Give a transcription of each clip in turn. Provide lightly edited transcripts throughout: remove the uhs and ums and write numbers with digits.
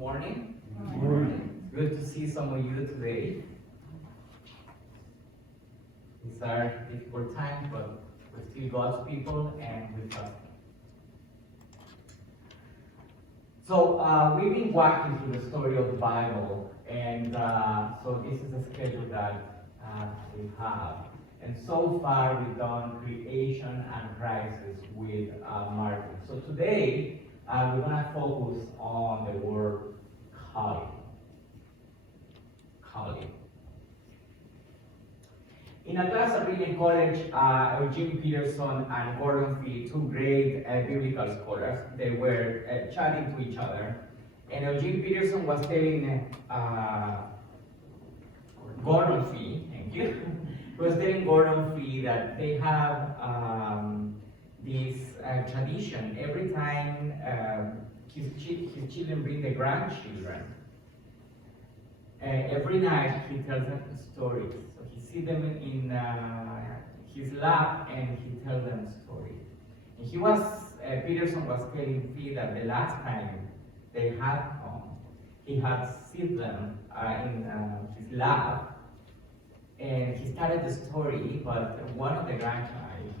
morning. Morning. It's good to see some of you today. These are difficult times, but we're still God's people and we trust Him. So we've been walking through the story of the Bible, and so this is a schedule that we have. And so far we've done creation and crisis with Martin. So today we're going to focus on the word calling. Calling. In a class at Reading College, Eugene Peterson and Gordon Fee, two great biblical scholars, they were chatting to each other. And Eugene Peterson was telling Gordon Fee, thank you, he was telling Gordon Fee that they have this tradition every time his children bring the grandchildren. Every night he tells them stories. So he sees them in his lap and he tells them stories. And Peterson was telling Fee that the last time they had come, he had seen them in his lap, and he started the story, but one of the grandchild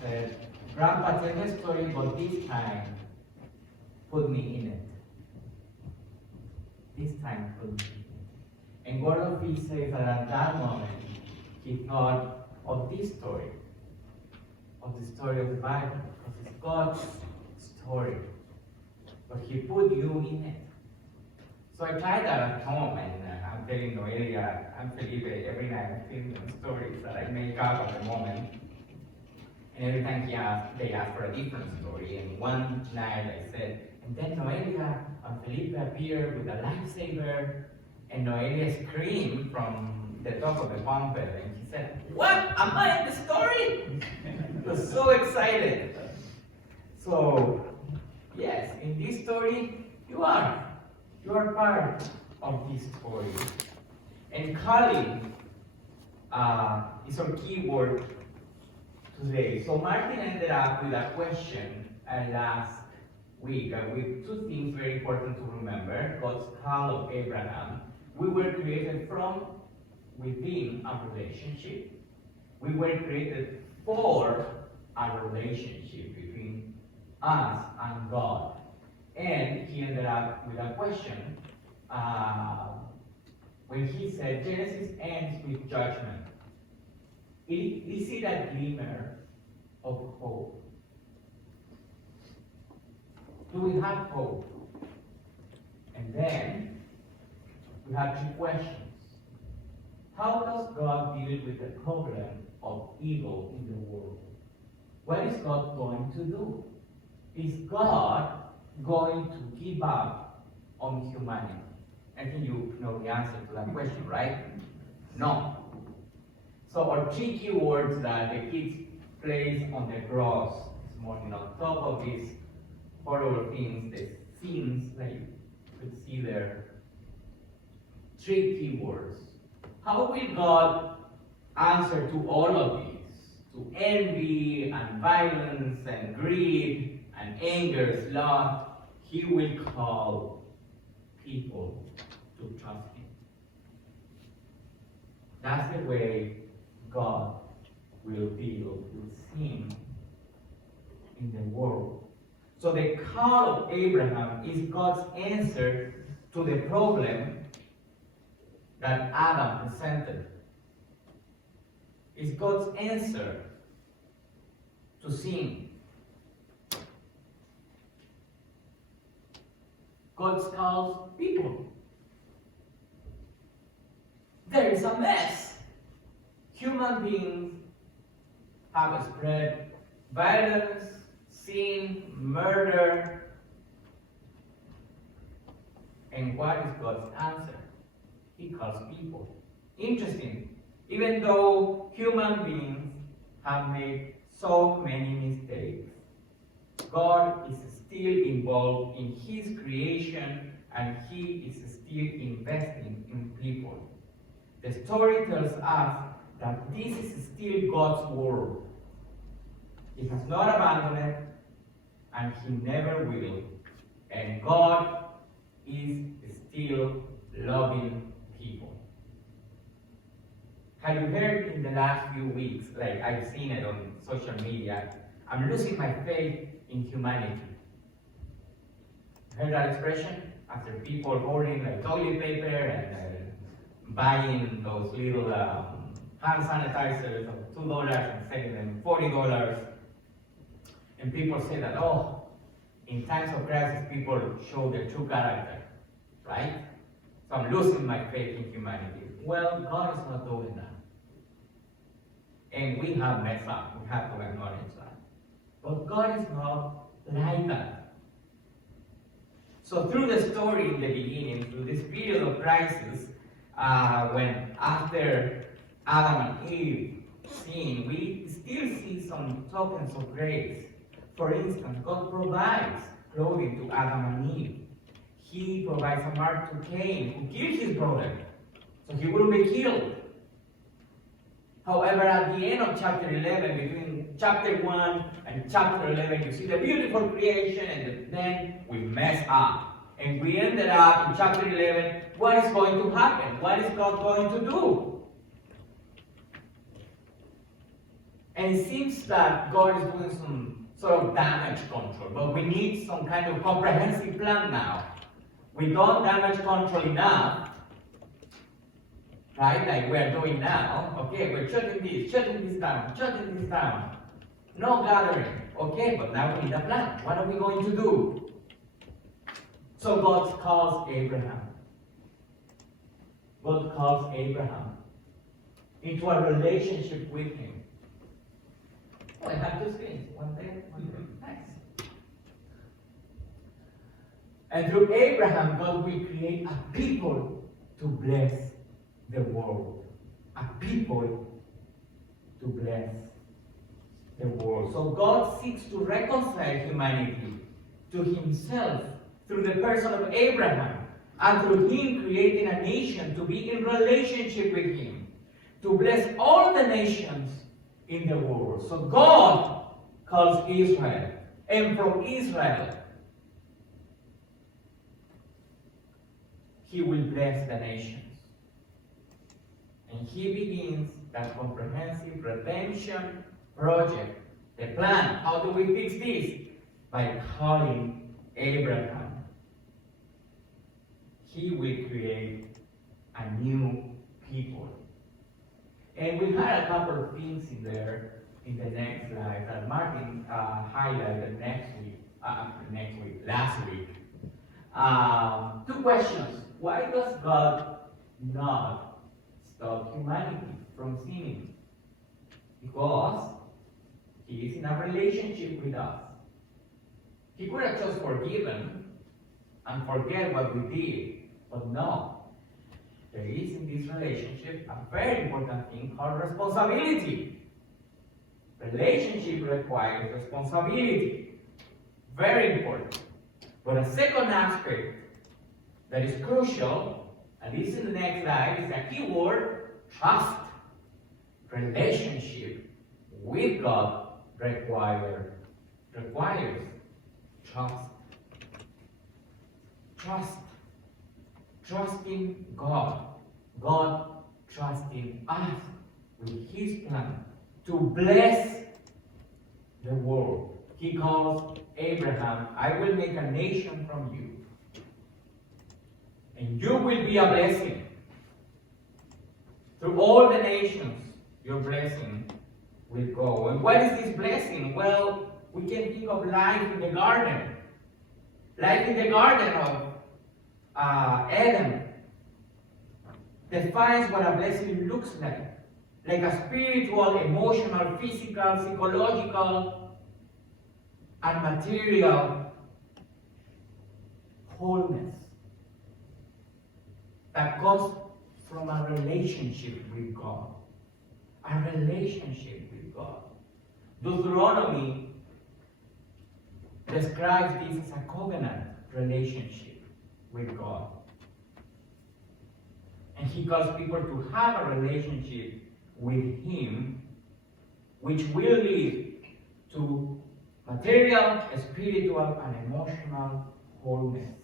said, "Grandpa, tell me a story, but this time, put me in it. This time, put me in it." And Gordon Fee says that at that moment, he thought of this story, of the story of the Bible, because it's God's story, but He put you in it. So I tried that at home, and I'm telling Noelia and Felipe every night, I'm telling them stories that I make up at the moment. And every time they ask for a different story. And one night I said, and then Noelia and Felipe appeared with a lightsaber, and Noelia screamed from the top of the pump, and he said, "What? Am I in the story?" He was so excited. So, yes, in this story, you are. You are part of this story. And calling is our key word today. So Martin ended up with a question last week with two things very important to remember. God's call of Abraham. We were created from within a relationship. We were created for a relationship between us and God. And he ended up with a question when he said, Genesis ends with judgment. Is it a glimmer of hope? Do we have hope? And then we have two questions. How does God deal with the problem of evil in the world? What is God going to do? Is God going to give up on humanity? I think you know the answer to that question, right? No. So our three key words that the kids placed on the cross this morning, on top of these horrible things, the scenes that you could see there, three key words. How will God answer to all of these? To envy and violence and greed and anger, sloth? He will call people to trust Him. That's the way God will deal with sin in the world. So the call of Abraham is God's answer to the problem that Adam presented. It's God's answer to sin. God calls people. There is a mess. Human beings have spread violence, sin, murder. And what is God's answer? He calls people. Interesting. Even though human beings have made so many mistakes, God is still involved in His creation, and He is still investing in people. The story tells us that this is still God's world. He has not abandoned it, and He never will. And God is still loving people. Have you heard in the last few weeks, like I've seen it on social media, I'm losing my faith in humanity. Heard that expression? After people hoarding like toilet paper and buying those little hand sanitizers of $2 and selling them $40. And people say that, oh, in times of crisis, people show their true character, right? So I'm losing my faith in humanity. Well, God is not doing that. And we have messed up. We have to acknowledge that. But God is not like that. So through the story in the beginning, through this period of crisis, when after Adam and Eve sinned, we still see some tokens of grace. For instance, God provides clothing to Adam and Eve. He provides a mark to Cain, who killed his brother, so he wouldn't be killed. However, at the end of chapter 11, between chapter 1 and chapter 11, you see the beautiful creation, and then we mess up. And we ended up in chapter 11, what is going to happen? What is God going to do? And it seems that God is doing some sort of damage control, but we need some kind of comprehensive plan now. We don't damage control enough, right? Like we're doing now. Okay, we're shutting this down. No gathering. Okay, but now we need a plan. What are we going to do? So God calls Abraham. God calls Abraham into a relationship with him. Oh, I have two screens. One there, one there. Nice. And through Abraham, God will create a people to bless the world. A people to bless the world. So God seeks to reconcile humanity to himself through the person of Abraham, and through him creating a nation to be in relationship with him, to bless all the nations in the world. So God calls Israel, and from Israel he will bless the nations. And he begins that comprehensive redemption project, the plan. How do we fix this? By calling Abraham. He will create a new people. And we had a couple of things in there in the next slide that Martin highlighted last week. Two questions. Why does God not stop humanity from sinning? Because he is in a relationship with us. He could have just forgiven and forget what we did, but no. There is in this relationship a very important thing called responsibility. Relationship requires responsibility. Very important. But a second aspect that is crucial, and this is the next slide, is a key word: trust. Relationship with God requires trust. Trusting God. God trusting us with his plan to bless the world. He calls Abraham, I will make a nation from you, and you will be a blessing. Through all the nations, your blessing will go. And what is this blessing? Well, we can think of life in the garden. Life in the garden of Eden defines what a blessing looks like a spiritual, emotional, physical, psychological, and material wholeness that comes from a relationship with God. A relationship with God. Deuteronomy describes this as a covenant relationship with God. And he calls people to have a relationship with him, which will lead to material, spiritual, and emotional wholeness.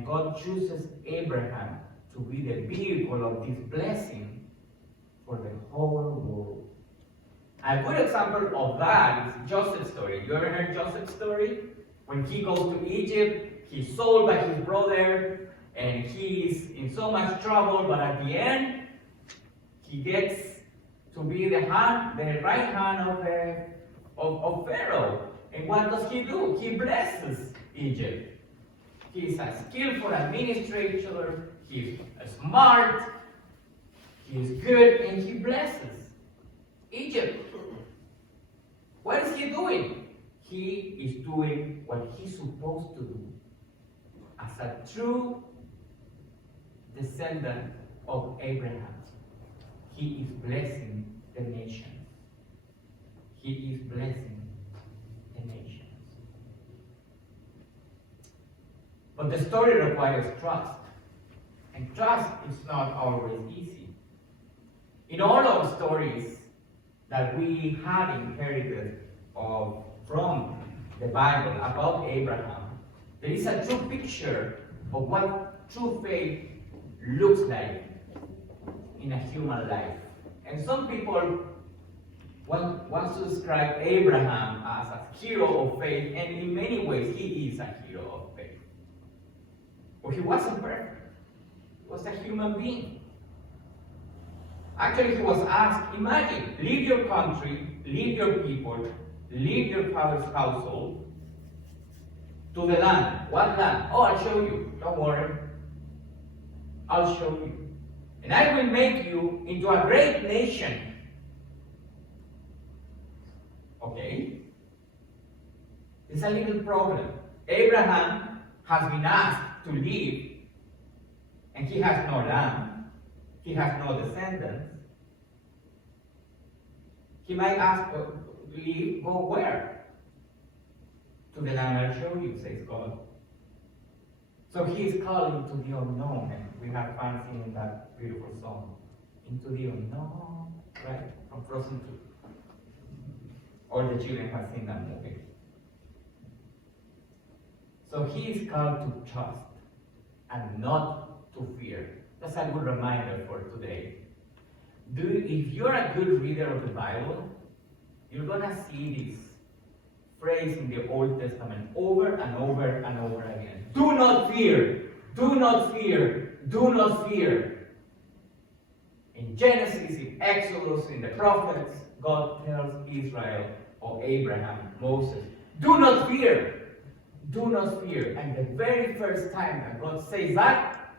And God chooses Abraham to be the vehicle of this blessing for the whole world. A good example of that is Joseph's story. You ever heard Joseph's story? When he goes to Egypt, he's sold by his brother, and he's in so much trouble, but at the end, he gets to be the right hand of Pharaoh. And what does he do? He blesses Egypt. He's a skillful administrator, he's smart, he's good, and he blesses Egypt. What is he doing? He is doing what he's supposed to do. As a true descendant of Abraham, he is blessing the nations. He is blessing the nations. But the story requires trust. And trust is not always easy. In all our stories that we have inherited from the Bible about Abraham, there is a true picture of what true faith looks like in a human life. And some people want to describe Abraham as a hero of faith, and in many ways he is a hero of faith. But he wasn't perfect. He was a human being. Actually, he was asked, imagine, leave your country, leave your people, leave your father's household to the land. What land? Oh, I'll show you. Don't worry. I'll show you. And I will make you into a great nation. Okay? It's a little problem. Abraham has been asked to leave, and he has no land. He has no descendants. He might ask, leave, go where? To the land I'll show you, says God. So he is calling to the unknown, and we have fun singing that beautiful song, Into the Unknown, right? From Frozen 2. All the children have seen that movie. So he is called to trust and not to fear. That's a good reminder for today. If you're a good reader of the Bible, you're going to see this phrase in the Old Testament over and over and over again. Do not fear, do not fear, do not fear. In Genesis, in Exodus, in the prophets, God tells Israel or Abraham, Moses, do not fear, do not fear. And the very first time that God says that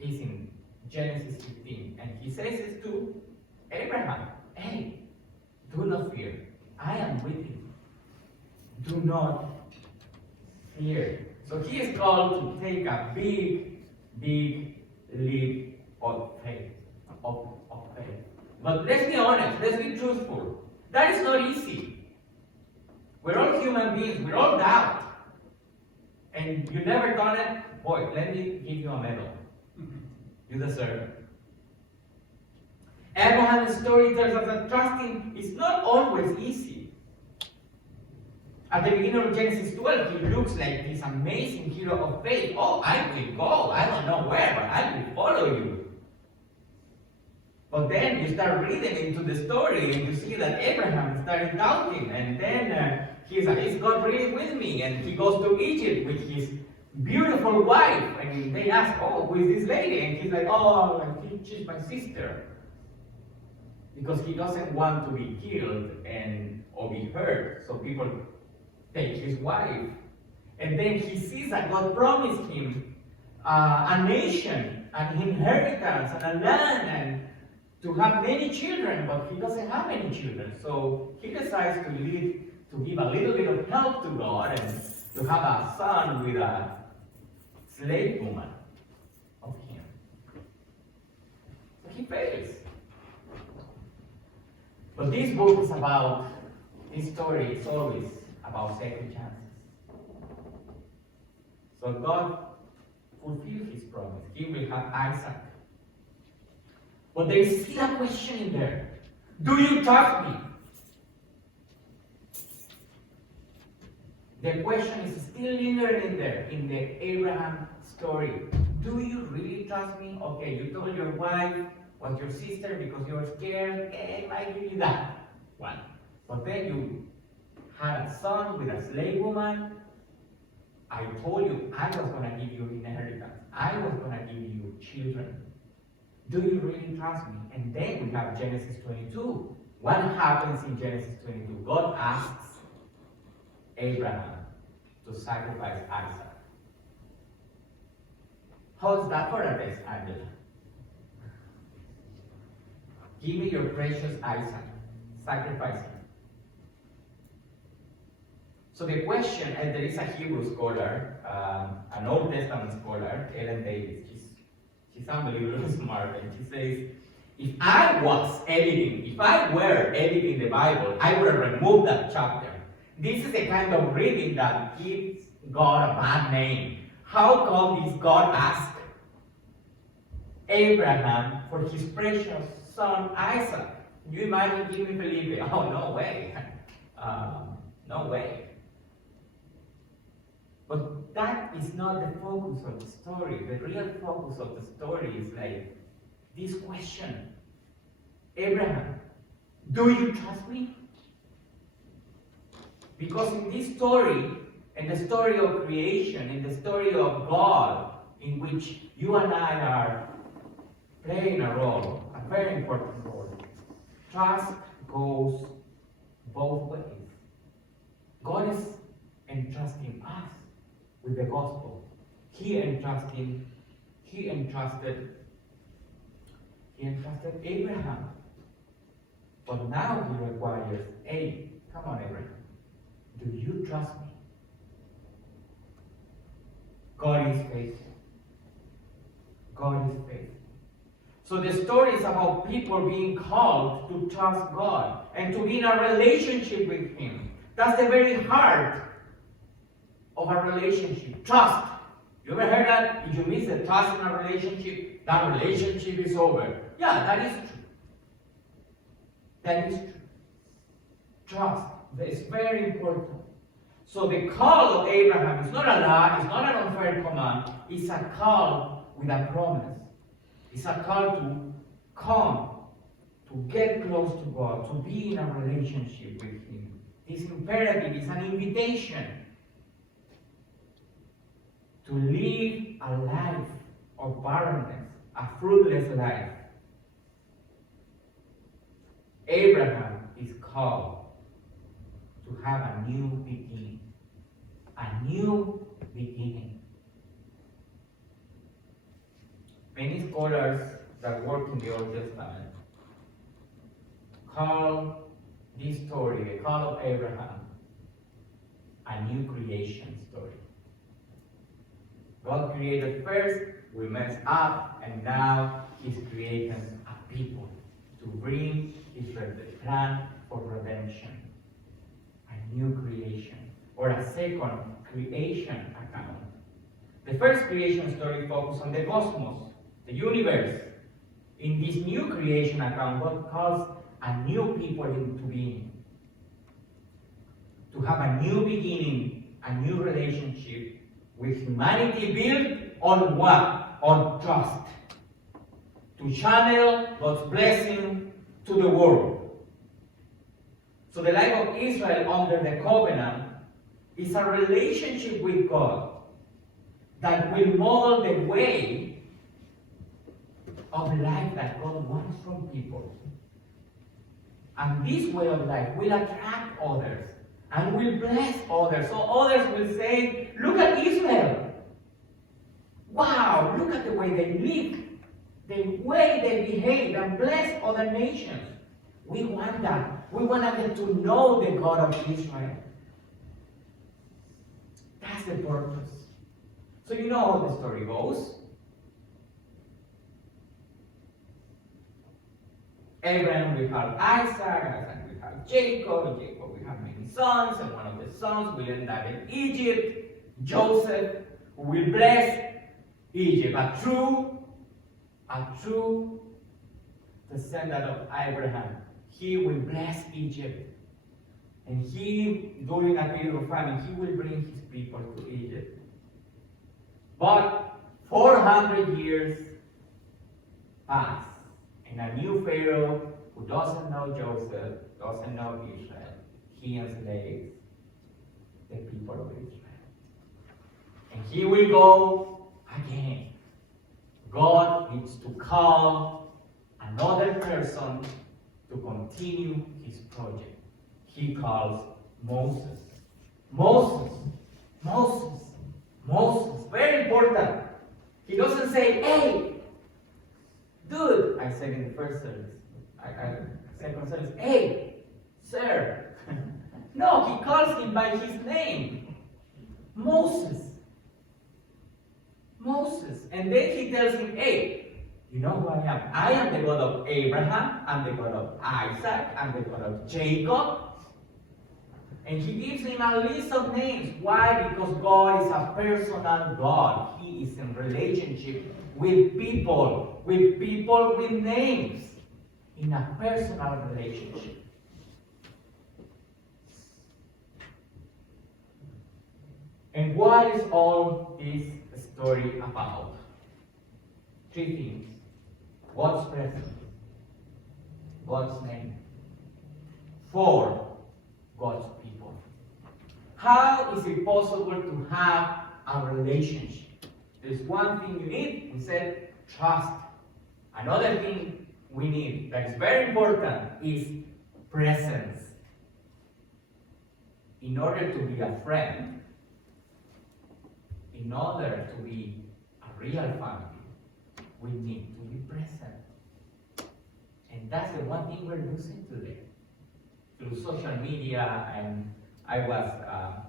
is in Genesis 15. And he says it to Abraham, hey, do not fear. I am with you. Do not fear. So he is called to take a big, big leap of faith. Of faith. But let's be honest, let's be truthful. That is not easy. We're all human beings, we're all doubt. And you never done it, boy, let me give you a medal. You deserve it. Abraham's story tells us that trusting is not always easy. At the beginning of Genesis 12, he looks like this amazing hero of faith. Oh, I will go. I don't know where, but I will follow you. But then you start reading into the story and you see that Abraham started doubting. And then he's like, is God really with me? And he goes to Egypt with his beautiful wife. And they ask, oh, who is this lady? And he's like, oh, I think she's my sister. Because he doesn't want to be killed or be hurt. So people take his wife. And then he sees that God promised him a nation, an inheritance, and a land, and to have many children, but he doesn't have any children. So he decides to give a little bit of help to God and to have a son with a slave woman of him. So he fails. But this book is about, this story is always about second chances. So God fulfilled his promise. He will have Isaac. But there is still a question in there. Do you trust me? The question is still lingering in there, in the Abraham story. Do you really trust me? Okay, you told your wife, was your sister, because you were scared. Okay, I give you that one. But then you had a son with a slave woman. I told you I was going to give you inheritance. I was going to give you children. Do you really trust me? And then we have Genesis 22. What happens in Genesis 22? God asks Abraham to sacrifice Isaac. How's that for a test, Angela? Give me your precious Isaac. Sacrifice him. So the question, and there is a Hebrew scholar, an Old Testament scholar, Ellen Davis. She's unbelievably smart, and she says, if I were editing the Bible, I would have removed that chapter. This is the kind of reading that gives God a bad name. How come this God asked Abraham for his precious son Isaac? You imagine giving Felipe? Oh, no way. No way. But that is not the focus of the story. The real focus of the story is like this question. Abraham, do you trust me? Because in this story, in the story of creation, in the story of God, in which you and I are playing a role, a very important role, trust goes both ways. God is entrusting us with the gospel. He entrusted Abraham. But now he requires, hey, come on, Abraham. Do you trust me? God is faithful. God is faithful. So the story is about people being called to trust God and to be in a relationship with Him. That's the very heart of a relationship. Trust. You ever heard that? If you miss the trust in a relationship, that relationship is over. Yeah, that is true. That is true. Trust. That is very important. So the call of Abraham is not a lie, it's not an unfair command, it's a call with a promise. It's a call to come, to get close to God, to be in a relationship with Him. This imperative is an invitation to live a life of barrenness, a fruitless life. Abraham is called to have a new beginning. A new beginning. Many scholars that work in the Old Testament call this story, the call of Abraham, a new creation story. God created first, we messed up, and now He's creating a people to bring His plan for redemption. A new creation, or a second creation account. The first creation story focused on the cosmos, the universe. In this new creation account, God calls a new people into being. To have a new beginning, a new relationship with humanity built on what? On trust. To channel God's blessing to the world. So the life of Israel under the covenant is a relationship with God that will model the way of life that God wants from people. And this way of life will attract others and will bless others. So others will say, look at Israel. Wow, look at the way they live, the way they behave and bless other nations. We want that. We want them to know the God of Israel. That's the purpose. So you know how the story goes. Abraham will have Isaac, Isaac will have Jacob will have many sons, and one of the sons will end up in Egypt. Joseph will bless Egypt, a true descendant of Abraham. He will bless Egypt. And he, during a period of famine, he will bring his people to Egypt. But 400 years pass, and a new Pharaoh who doesn't know Joseph, doesn't know Israel, he enslaves the people of Israel. And he will go again. God needs to call another person to continue his project. He calls Moses. Moses, Moses, Moses. Very important. He doesn't say, hey, dude. I said in the first service. Second service, hey, sir. No, he calls him by his name. Moses. Moses. And then he tells him, hey, you know who I am? I am the God of Abraham, I'm the God of Isaac, I'm the God of Jacob. And he gives him a list of names. Why? Because God is a personal God. He is in relationship with people with names, in a personal relationship. And what is all this story about? Three things. God's presence, God's name. 4, God's people. How is it possible to have a relationship? There's one thing you need, we said trust. Another thing we need that is very important is presence. In order to be a friend, in order to be a real family, we need to be present. And that's the one thing we're losing today. Through social media, and I was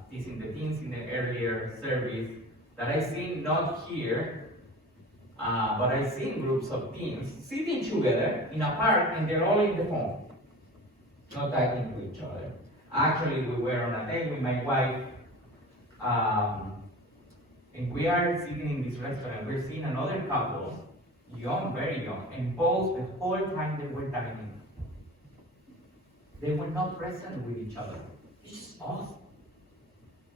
teasing the teens in the earlier service, that I see not here, but I see groups of teens sitting together in a park and they're all in the phone, not talking to each other. Actually, we were on a date with my wife, and we are sitting in this restaurant. We're seeing another couple, young, very young, and both the whole time they were dining, they were not present with each other. It's just awful.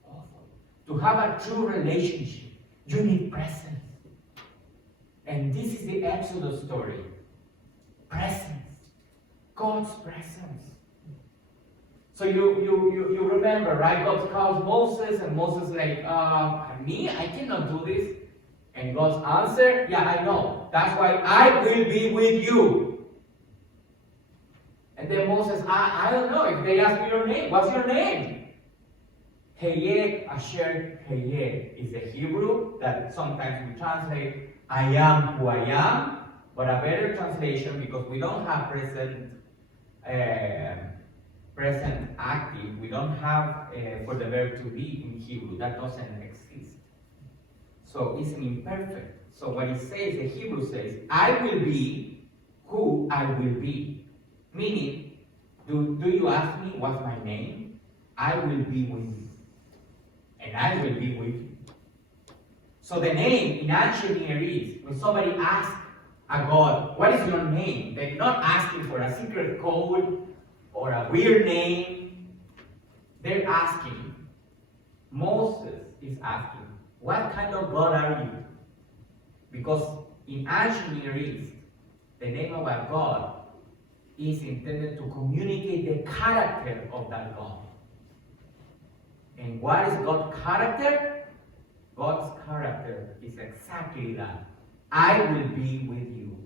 Awful. To have a true relationship, you need presence. And this is the Exodus story. Presence. God's presence. So you remember, right? God calls Moses, and Moses like, me? I cannot do this. And God's answer, yeah, I know. That's why I will be with you. And then Moses, I don't know. If they ask me your name, what's your name? Hayek Asher Hayek is the Hebrew that sometimes we translate, I am who I am, but a better translation, because we don't have present active, we don't have for the verb to be in Hebrew, that doesn't exist. So it's an imperfect. So what it says, the Hebrew says, I will be who I will be. Meaning, do you ask me what's my name? I will be with you. And I will be with you. So the name in ancient Near East, when somebody asks a God, what is your name? They're not asking for a secret code or a weird name. They're asking. Moses is asking, what kind of God are you? Because in ancient Near East, the name of a God is intended to communicate the character of that God. And what is God's character? God's character is exactly that. I will be with you.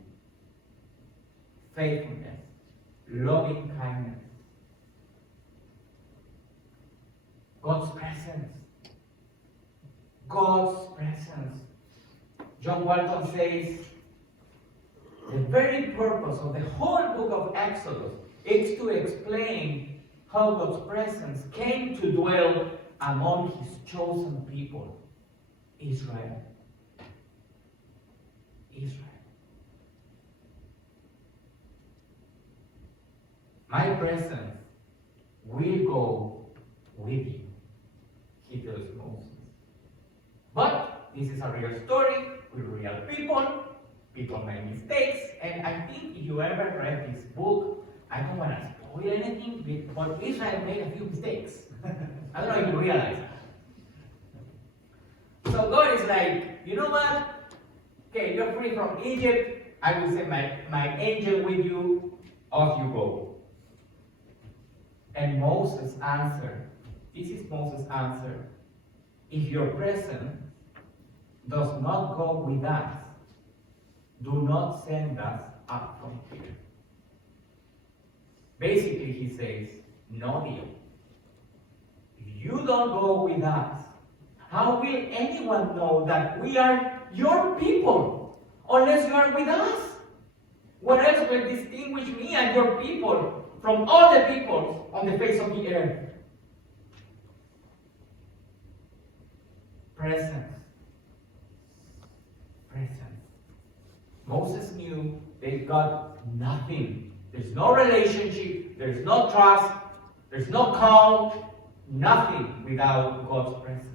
Faithfulness, loving kindness, God's presence. God's presence. John Walton says, the very purpose of the whole book of Exodus is to explain how God's presence came to dwell among his chosen people, Israel. Israel. My presence will go with you, he tells Moses. But this is a real story with real people. People make mistakes, and I think if you ever read this book, I don't want to spoil will anything, but Israel made a few mistakes. I don't know if you realize that. So God is like, you know what? Okay, you're free from Egypt. I will send my angel with you. Off you go. And Moses answered, this is Moses' answer. If your presence does not go with us, do not send us up from here. Basically, he says, no deal. If you don't go with us, how will anyone know that we are your people unless you are with us? What else will distinguish me and your people from all the peoples on the face of the earth? Presence. Presence. Moses knew they got nothing. There's no relationship, there's no trust, there's no call, nothing without God's presence.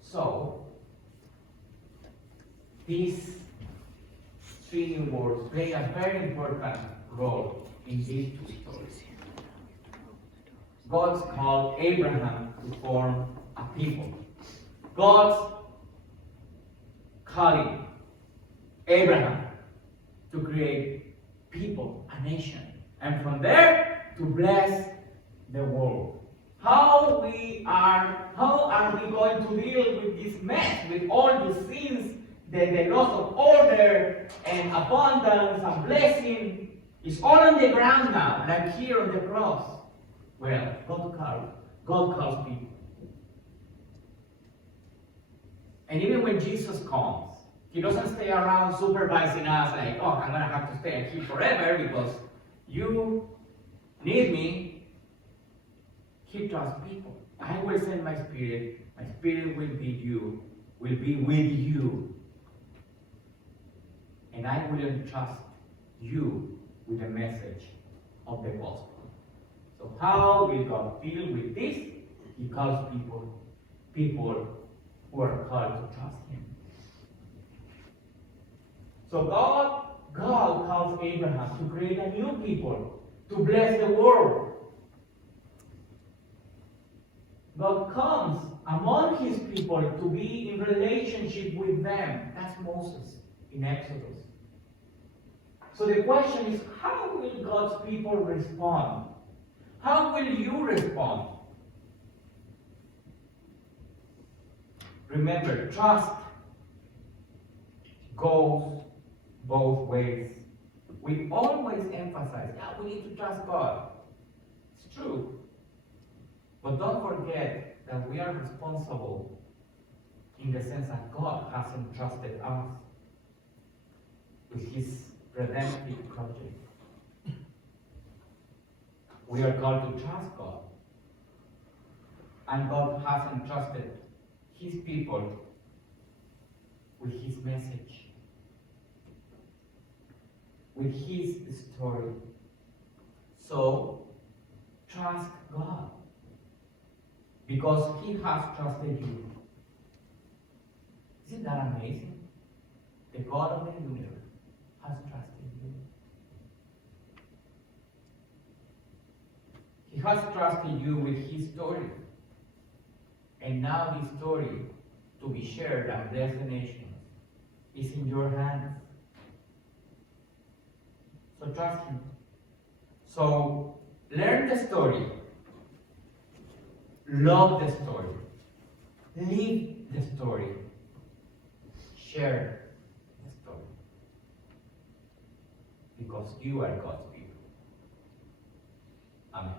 So, these three new words play a very important role in these two stories. God's called Abraham to form a people. God's calling Abraham to create people, a nation, and from there to bless the world. How are we going to deal with this mess, with all the sins, the loss of order and abundance and blessing? It's all on the ground now, like here on the cross. Well, God calls people. And even when Jesus comes, he doesn't stay around supervising us like, oh, I'm going to have to stay here forever because you need me. He trusts people. I will send my spirit will be with you. And I will entrust you with the message of the gospel. So how will God deal with this? He calls people who are called to trust him. So God calls Abraham to create a new people, to bless the world. God comes among his people to be in relationship with them. That's Moses in Exodus. So the question is, how will God's people respond? How will you respond? Remember, trust goes both ways. We always emphasize, we need to trust God. It's true. But don't forget that we are responsible in the sense that God has entrusted us with his redemptive project. We are called to trust God. And God has entrusted his people with his message, with his story. So, trust God. Because he has trusted you. Isn't that amazing? The God of the universe has trusted you. He has trusted you with his story. And now this story, to be shared and bless the nations, is in your hands. So trust him. So learn the story. Love the story. Live the story. Share the story. Because you are God's people. Amen.